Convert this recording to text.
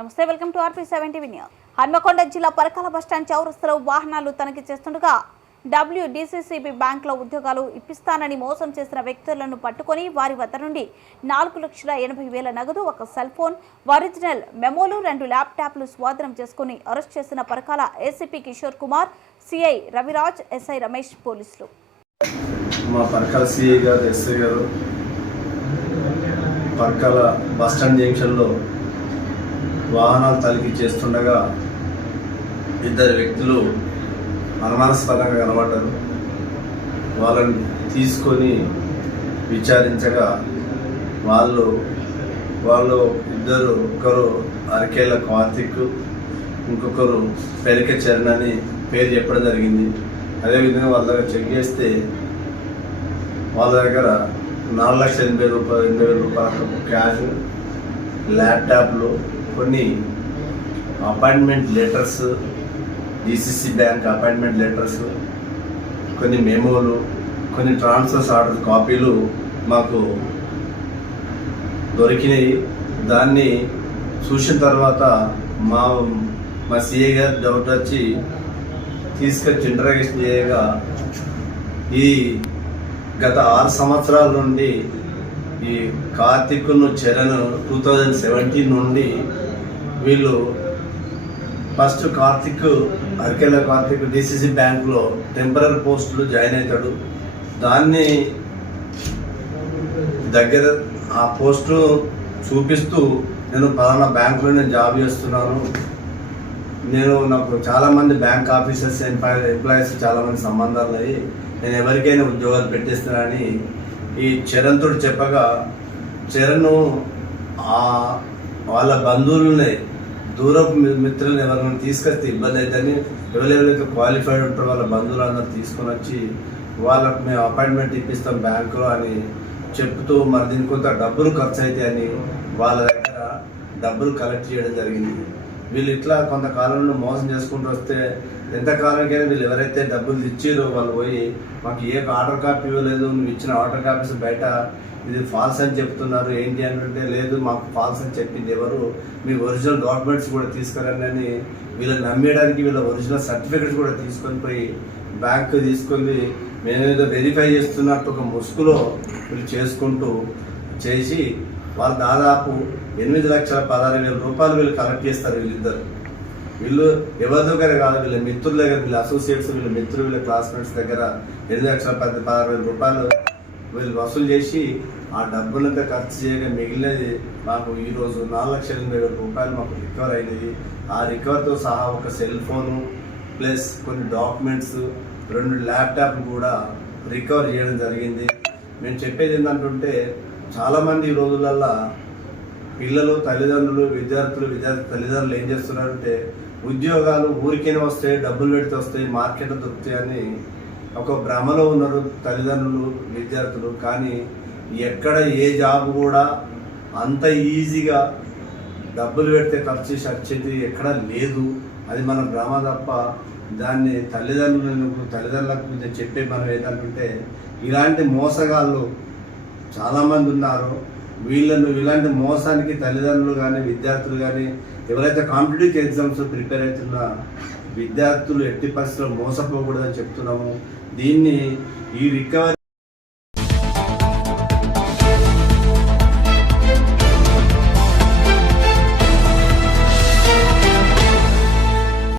నమస్తే, welcome to RP7 TV news. Hanamkonda జిల్లా Parakala bus stand చౌరస్తాలో వాహనాలు తనిఖీ చేస్తుండగా WDCCB బ్యాంకులో ఉద్యోగాలు ఇప్పిస్తానని మోసం చేసిన వ్యక్తులను పట్టుకొని వారి వద్ద నుండి 4,80,000 నగదు, ఒక సెల్ ఫోన్, ఒరిజినల్ మెమోలు, 2 ల్యాప్టాప్లు స్వాధీనం చేసుకుని అరెస్ట్ చేసిన Parakala ACP Kishore Kumar, CI Raviraj, SI Ramesh పోలీసులు. మా పరకాల CI గారు, SI గారు పరకాల బస్టాండ్ జంక్షన్లో వాహనాలు తనిఖీ చేస్తుండగా ఇద్దరు వ్యక్తులు అనుమానాస్పదంగా కనబడ్డారు. వాళ్ళని తీసుకొని విచారించగా వాళ్ళు ఇద్దరు, ఒకరు అరకేళ్ళ కార్తిక్, ఇంకొకరు పెరిక చరణ్ అని పేరు చెప్పడం జరిగింది. అదేవిధంగా వాళ్ళ దగ్గర చెక్ చేస్తే వాళ్ళ దగ్గర 4,80,000 రూపాయలు క్యాష్, ల్యాప్టాప్లు, కొన్ని appointment letters, DCC bank appointment letters, కొన్ని మెమోలు, కొన్ని ట్రాన్స్ఫర్స్ ఆర్డర్ కాపీలు మాకు దొరికినాయి. దాన్ని చూసిన తర్వాత మా CI గారు డౌట్ వచ్చి తీసుకొచ్చి ఇంటరాగేషన్ చేయగా ఈ గత 6 సంవత్సరాల నుండి ఈ కార్తిక్ను, చరణ్ 2017 నుండి వీళ్ళు ఫస్ట్ అరకేళ్ళ కార్తిక్ DCC బ్యాంకులో టెంపరరీ పోస్టులు జాయిన్ అవుతాడు. దాన్ని దగ్గర ఆ పోస్టు చూపిస్తూ నేను పలానా బ్యాంకులో నేను జాబ్ చేస్తున్నాను, నాకు చాలామంది బ్యాంక్ ఆఫీసర్స్, ఎంప్లాయీస్ చాలామంది సంబంధాలు అయ్యి నేను ఎవరికైనా ఉద్యోగాలు పెట్టేస్తున్నానని ఈ చరణ్ తోటి చెప్పగా, చరణ్ వాళ్ళ బంధువులని, దూరపు మిత్రులను ఎవరైనా తీసుకొస్తే ఇబ్బంది అవుతుందని ఎవరైతే క్వాలిఫైడ్ ఉంటారో వాళ్ళ బంధువులందరూ తీసుకొని వచ్చి వాళ్ళకు మేము అపాయింట్మెంట్ ఇప్పిస్తాం బ్యాంకులో అని చెప్తూ, మరి దీనికి కొంత డబ్బులు ఖర్చు అవుతాయని వాళ్ళ దగ్గర డబ్బులు కలెక్ట్ చేయడం జరిగింది. వీళ్ళు ఇట్లా కొంతకాలం నుండి మోసం చేసుకుంటూ వస్తే ఎంతకాలంకైనా వీళ్ళు ఎవరైతే డబ్బులు ఇచ్చారో వాళ్ళు పోయి మాకు ఏ ఆర్డర్ కాపీ ఇవ్వలేదు, నువ్వు ఇచ్చిన ఆర్డర్ కాపీస్ బయట ఇది ఫాల్స్ అని చెప్తున్నారు, ఏంటి అంటే లేదు మాకు ఫాల్స్ అని చెప్పింది ఎవరు, మీ ఒరిజినల్ డాక్యుమెంట్స్ కూడా తీసుకురండి అని వీళ్ళని నమ్మేయడానికి వీళ్ళ ఒరిజినల్ సర్టిఫికెట్స్ కూడా తీసుకొని పోయి బ్యాంక్ తీసుకొని మేమేదో వెరిఫై చేస్తున్నట్టు ఒక ముసుగులో వీళ్ళు చేసుకుంటూ చేసి వాళ్ళు దాదాపు 8,16,000 రూపాయలు వీళ్ళు కలెక్ట్ చేస్తారు. వీళ్ళు ఎవరి దగ్గర కాదు, వీళ్ళ మిత్రుల దగ్గర, వీళ్ళ అసోసియేట్స్, వీళ్ళ మిత్రులు, వీళ్ళ క్లాస్మేట్స్ దగ్గర 8,16,000 రూపాయలు వీళ్ళు వసూలు చేసి ఆ డబ్బులంతా ఖర్చు చేయగా మిగిలినది మాకు ఈరోజు 4,80,000 రూపాయలు మాకు రికవర్ అయినది. ఆ రికవర్తో సహా ఒక సెల్ ఫోను ప్లస్ కొన్ని డాక్యుమెంట్స్, 2 ల్యాప్టాప్లు కూడా రికవర్ చేయడం జరిగింది. మేము చెప్పేది ఏంటంటే చాలామంది ఈ రోజులల్లో పిల్లలు, తల్లిదండ్రులు, విద్యార్థి తల్లిదండ్రులు ఏం చేస్తున్నారంటే ఉద్యోగాలు ఊరికైనా వస్తాయి, డబ్బులు పెడితే వస్తాయి, మార్కెట్లో దొరుకుతాయని ఒక భ్రమలో ఉన్నారు తల్లిదండ్రులు, విద్యార్థులు. కానీ ఎక్కడ ఏ జాబ్ కూడా అంత ఈజీగా డబ్బులు పెడితే ఖర్చు వచ్చేది ఎక్కడ లేదు. అది మన భ్రమ తప్ప. దాన్ని తల్లిదండ్రులకు చెప్పే మనం ఏంటంటే ఇలాంటి మోసగాళ్ళు చాలామంది ఉన్నారు. ఇలాంటి మోసానికి తల్లిదండ్రులు కానీ, విద్యార్థులు కానీ, ఎవరైతే కాంపిటేటివ్ ఎగ్జామ్స్ ప్రిపేర్ అవుతున్న విద్యార్థులు ఎట్టి పరిస్థితుల్లో మోసపోకూడదని చెప్తున్నాము. దీన్ని ఈ రికవరీ